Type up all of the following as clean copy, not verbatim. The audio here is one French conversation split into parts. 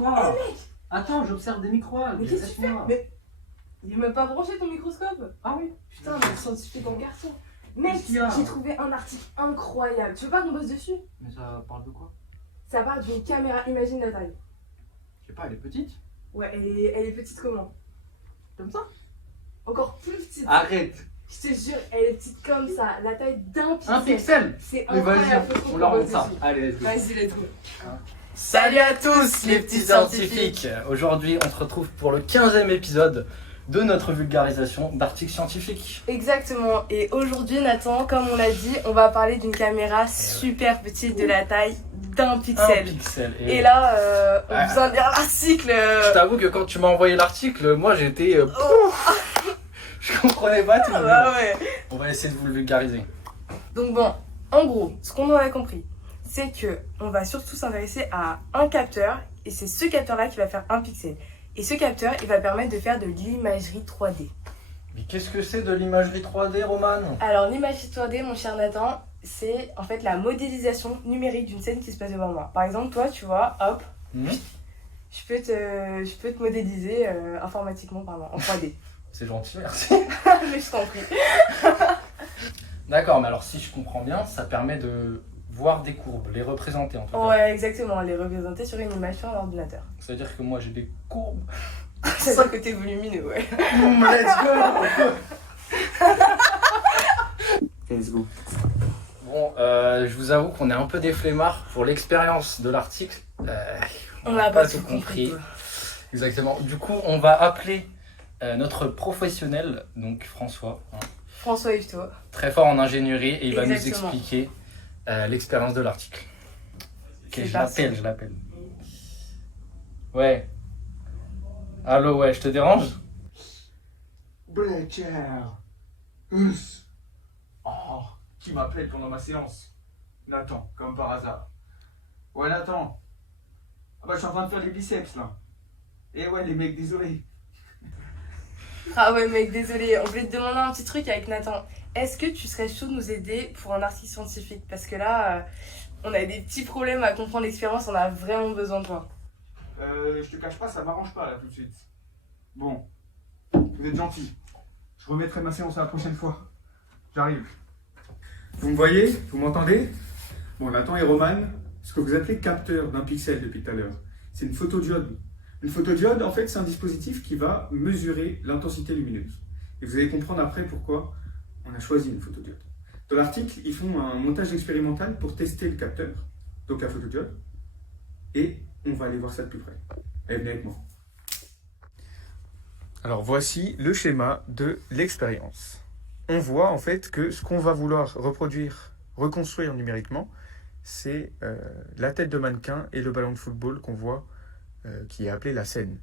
quoi? Eh mec! Attends, j'observe des micro-algues. Mais qu'est-ce que tu fais? Mais il est même pas branché ton microscope? Ah oui? Putain, mais scientifique en garçon. Mec, Qu'est-ce qu'il y a? j'ai trouvé un article incroyable. Tu veux pas qu'on bosse dessus? Mais ça parle de quoi? Ça parle d'une caméra, imagine la taille. Je sais pas, elle est petite? Ouais, elle est petite comment? Comme ça? Encore plus petite. Arrête! Je te jure, elle est petite comme ça, la taille d'un pixel. Un pixel! C'est Mais vas-y, incroyable, faut qu'on on leur bosse montre ça. dessus. Allez, let's go. Vas-y, let's go. Salut à tous les petits scientifiques. Aujourd'hui on se retrouve pour le 15e épisode de notre vulgarisation d'articles scientifiques. Exactement, et aujourd'hui Nathan, comme on l'a dit, on va parler d'une caméra super petite de la taille d'un Un pixel. pixel. Et là, on vient de lire l'article. Je t'avoue que quand tu m'as envoyé l'article, moi j'étais... Je comprenais pas tout. Bah ouais. On va essayer de vous le vulgariser. Donc bon, en gros, ce qu'on en a compris, c'est que on va surtout s'intéresser à un capteur, et c'est ce capteur-là qui va faire un pixel. Et ce capteur, il va permettre de faire de l'imagerie 3D. Mais qu'est-ce que c'est de l'imagerie 3D, Roman? Alors l'imagerie 3D, mon cher Nathan, c'est en fait la modélisation numérique d'une scène qui se passe devant moi. Par exemple, toi, tu vois, hop, je peux te modéliser informatiquement parlant, en 3D. C'est gentil, merci. Mais je t'en prie. D'accord, mais alors si je comprends bien, ça permet de voir des courbes, les représenter en tout cas. Ouais, exactement, les représenter sur une image sur un ordinateur. C'est-à-dire que moi j'ai des courbes. C'est ça le côté volumineux, ouais. Let's go. Let's go. Bon, je vous avoue qu'on est un peu des flemmards pour l'expérience de l'article. On n'a pas tout compris. Exactement. Du coup, on va appeler notre professionnel, donc François, hein, François Yvetot. très fort en ingénierie, et il va nous Exactement. expliquer l'expérience de l'article. Ok, C'est je parti. l'appelle. Ouais. Allô, ouais, je te dérange? Brecher. Us. Oh, qui m'appelle pendant ma séance? Nathan, comme par hasard. Ouais, Nathan. Ah bah, je suis en train de faire les biceps là. Et ouais, les mecs, désolé. Ah ouais mec, désolé, on voulait te demander un petit truc avec Nathan. Est-ce que tu serais chaud de nous aider pour un article scientifique? Parce que là, on a des petits problèmes à comprendre l'expérience, on a vraiment besoin de toi. Je te cache pas, ça m'arrange pas là tout de suite. Bon, vous êtes gentil. Je remettrai ma séance à la prochaine fois. J'arrive. Vous me voyez? Vous m'entendez? Bon, Nathan et Roman, ce que vous appelez capteur d'un pixel depuis tout à l'heure, c'est une photodiode. Une photodiode, en fait, c'est un dispositif qui va mesurer l'intensité lumineuse. Et vous allez comprendre après pourquoi on a choisi une photodiode. Dans l'article, ils font un montage expérimental pour tester le capteur, donc la photodiode, et on va aller voir ça de plus près. Allez, venez avec moi. Alors voici le schéma de l'expérience. On voit en fait que ce qu'on va vouloir reconstruire numériquement, c'est la tête de mannequin et le ballon de football qu'on voit qui est appelé la scène.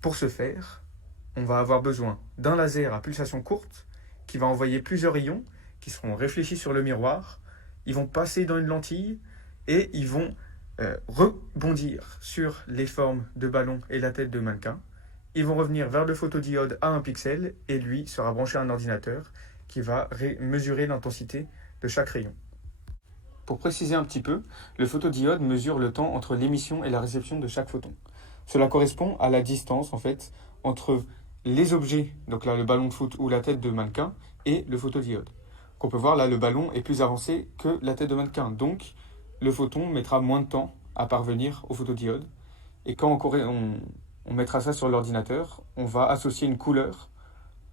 Pour ce faire, on va avoir besoin d'un laser à pulsation courte qui va envoyer plusieurs rayons qui seront réfléchis sur le miroir, ils vont passer dans une lentille et ils vont rebondir sur les formes de ballon et la tête de mannequin. Ils vont revenir vers le photodiode à 1 pixel et lui sera branché à un ordinateur qui va mesurer l'intensité de chaque rayon. Pour préciser un petit peu, le photodiode mesure le temps entre l'émission et la réception de chaque photon. Cela correspond à la distance en fait entre les objets, donc là le ballon de foot ou la tête de mannequin, et le photodiode. Qu'on peut voir là, le ballon est plus avancé que la tête de mannequin, donc le photon mettra moins de temps à parvenir au photodiode. Et quand on mettra ça sur l'ordinateur, on va associer une couleur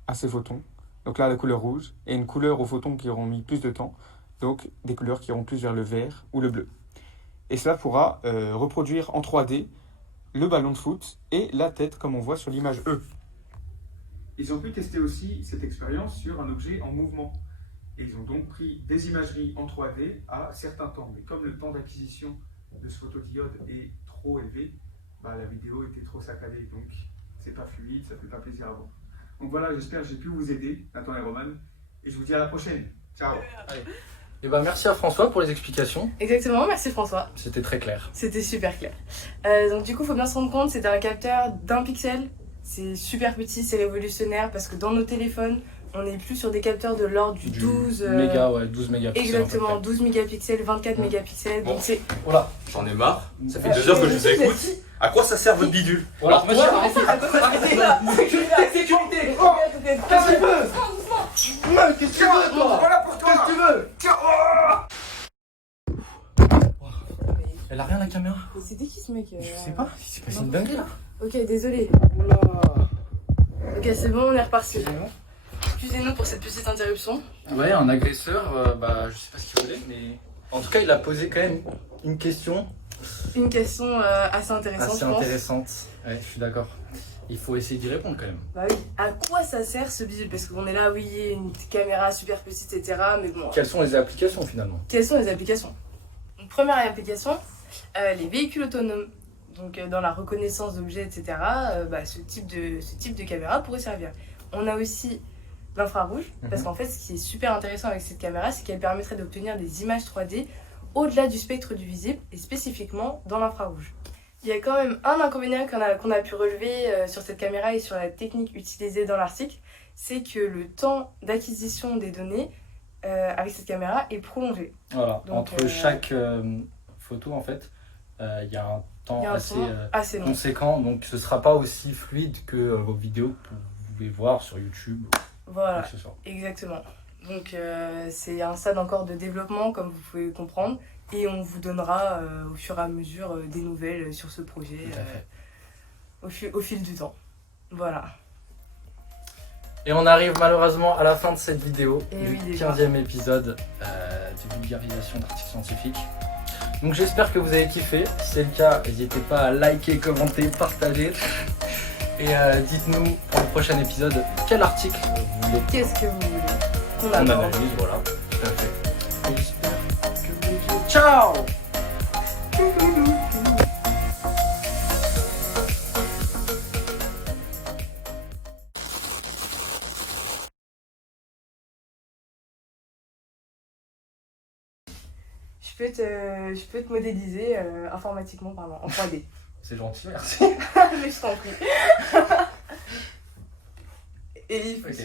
à ces photons, donc là la couleur rouge, et une couleur aux photons qui auront mis plus de temps, donc des couleurs qui iront plus vers le vert ou le bleu. Et cela pourra reproduire en 3D le ballon de foot et la tête comme on voit sur l'image E. Ils ont pu tester aussi cette expérience sur un objet en mouvement. Et ils ont donc pris des imageries en 3D à certains temps. Mais comme le temps d'acquisition de ce photodiode est trop élevé, la vidéo était trop saccadée, donc c'est pas fluide, ça fait pas plaisir à voir. Donc voilà, j'espère que j'ai pu vous aider, Nathan et Roman, et je vous dis à la prochaine. Ciao. Allez. Et ben merci à François pour les explications. Exactement, merci François. C'était très clair. C'était super clair. Donc du coup, faut bien se rendre compte, c'était un capteur d'un pixel. C'est super petit, c'est révolutionnaire parce que dans nos téléphones, On est plus sur des capteurs de l'ordre du 12... méga, ouais, 12 mégapixels. Exactement, 12 mégapixels, 24 Ouais. mégapixels. Bon. Donc c'est... Voilà. J'en ai marre. Ça fait Euh, 2 heures que je vous monsieur, écoute. merci. À quoi ça sert votre bidule? Voilà, monsieur, Arrêtez, arrêtez là. sécurité. Oh, Qu'est-ce que tu veux? Ouais, qu'est-ce que tu veux, toi? Voilà pour toi. Qu'est-ce que tu veux? Elle a rien la caméra? Mais c'était qui ce mec Je sais pas, il s'est passé une dinguerie là. Ok, désolé. Oula. Ok, c'est bon, on est reparti. Excusez-nous pour cette petite interruption. Ouais, un agresseur, bah je sais pas ce qu'il voulait, mais en tout cas il a posé quand même une question Une question assez intéressante, assez je pense. intéressante. Ouais, je suis d'accord. Il faut essayer d'y répondre quand même. Bah oui. À quoi ça sert ce bidule? Parce qu'on est là, oui, une caméra super petite, etc. Mais bon, Quelles sont les applications finalement? quelles sont les applications? Donc, première application, les véhicules autonomes. Donc dans la reconnaissance d'objets, etc. Bah, ce type de caméra pourrait servir. On a aussi l'infrarouge, parce qu'en fait, ce qui est super intéressant avec cette caméra, c'est qu'elle permettrait d'obtenir des images 3D au-delà du spectre du visible, et spécifiquement dans l'infrarouge. Il y a quand même un inconvénient qu'on a pu relever sur cette caméra et sur la technique utilisée dans l'article, c'est que le temps d'acquisition des données avec cette caméra est prolongé. Voilà, Donc, entre chaque photo en fait, il y a un temps Il y a un assez, temps assez long. conséquent, donc ce sera pas aussi fluide que vos vidéos que vous pouvez voir sur YouTube ou Voilà, quoi que ce soit. exactement. Donc c'est un stade encore de développement, comme vous pouvez comprendre, et on vous donnera au fur et à mesure des nouvelles sur ce projet Tout à fait. au fil du temps. Voilà. Et on arrive malheureusement à la fin de cette vidéo, Et du oui, déjà. 15e épisode de vulgarisation d'articles scientifiques. Donc j'espère que vous avez kiffé. Si c'est le cas, n'hésitez pas à liker, commenter, partager. Et dites-nous pour le prochain épisode quel article vous voulez Qu'est-ce que vous voulez qu'on qu'on aborde? analyse. Voilà, tout à fait. Et j'espère que vous avez... Ciao. Je peux te modéliser informatiquement parlant, en 3D. C'est gentil, merci. Mais je t'en prie. Elif, Ok.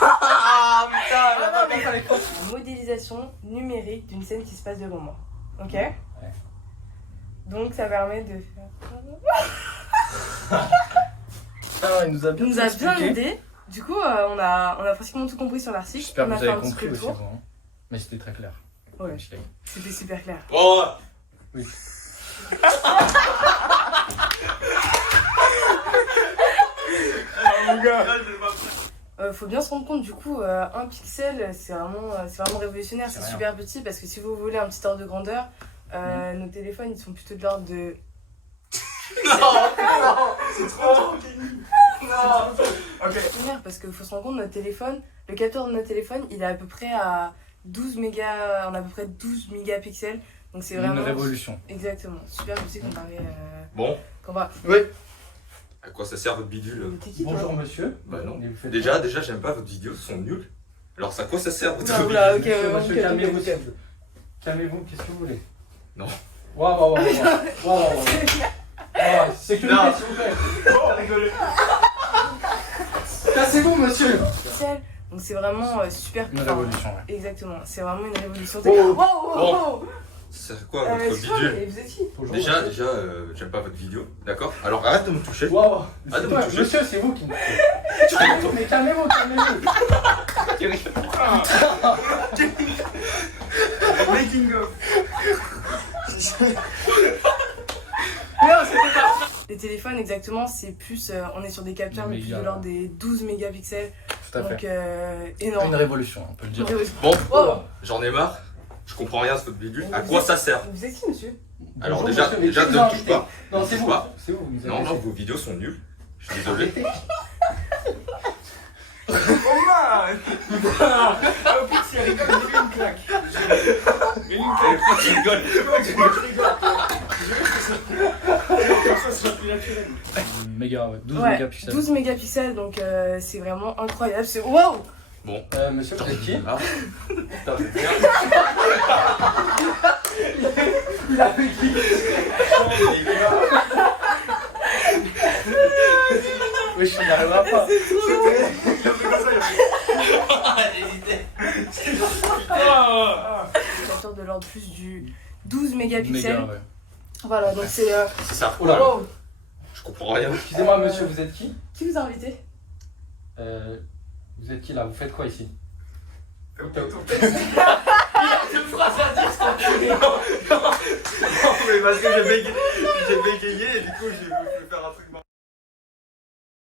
Ah putain, mais fallait pas. modélisation numérique d'une scène qui se passe devant moi. Ok? Donc ça permet de faire... Ah, il nous a bien, Il nous a bien expliqué. aidé. Du coup, on a pratiquement tout compris sur l'article. J'espère On que a vous fait avez un petit compris peu le aussi, tour. vous, hein. Mais c'était très clair. Ouais, Je l'ai. c'était super clair. Oh Oui. mon gars. Faut bien se rendre compte, du coup, un pixel, c'est vraiment révolutionnaire. C'est C'est rien. super petit parce que si vous voulez un petit ordre de grandeur, nos téléphones, ils sont plutôt de l'ordre de... C'est trop. Non. Ok. Parce qu'il faut se rendre compte, notre téléphone, le capteur de notre téléphone, il est à peu près à 12 mégas, on a à peu près 12 mégapixels. Donc c'est Une vraiment... révolution. Exactement, super petit comparé... Bon, Oui. à quoi ça sert votre bidule? T'es qui, toi? Bonjour monsieur. Bah non. Et vous faites Déjà, quoi j'aime pas votre vidéo, sont nuls. Alors, à quoi ça sert votre Oula, bidule? oula, ok, Monsieur, ok, calmez-vous. ok. Calmez-vous, qu'est-ce que vous voulez? Non. Waouh. Sécurité, Non. s'il vous plaît. Oh, rigolez. Cassez-vous, monsieur. Pixels. Donc c'est vraiment super Une puissant. révolution, ouais. Exactement, c'est vraiment une révolution. Oh. Wow. Ça sert quoi votre Excuse-moi, bidule? mais vous êtes qui? Bonjour, Déjà, monsieur. j'aime pas votre vidéo, d'accord? Alors, arrête de me toucher. Waouh. Ah, C'est de toi, me toucher. monsieur, c'est vous qui me calmez-vous, mais calmez-vous. Making of. Les téléphones, exactement, c'est plus. On est sur des capteurs mais plus Méga, de l'ordre des 12 mégapixels. Tout à Donc fait. énorme. Une révolution, on peut le dire. Bon, Wow. j'en ai marre. Je comprends rien de votre bidule. À quoi ça sert? Vous êtes qui, monsieur? Alors, Bonjour, déjà, monsieur, mais déjà qui ne vous a me touche invité? pas. Non, Ne c'est touche vous. pas. C'est vous. vous Non, avez non, fait. vos vidéos sont nulles. Je suis désolé. Oh man. Oh pitié, rigole, j'ai eu une claque. J'ai eu une claque. Pourquoi tu rigoles? Je rigole. Comme ça, ce sera plus naturel. Méga, ouais. 12 Ouais, mégapixels. 12 mégapixels, donc c'est vraiment incroyable. C'est wow! Bon, Monsieur, vous êtes qui? ah. Putain, c'est bien. Il a fait qui? Oui, je n'y arriverai pas. Il a fait comme ça, il a fait. 12 mégapixels. Méga, ouais. Voilà, donc c'est. C'est ça. Oh là. Wow. Je comprends rien. Excusez-moi, monsieur, vous êtes qui? Qui vous a invité? Vous êtes qui là? Vous faites quoi ici? Non, Deux phrases à dire, c'est enculé. mais parce que j'ai bégayé et du coup j'ai.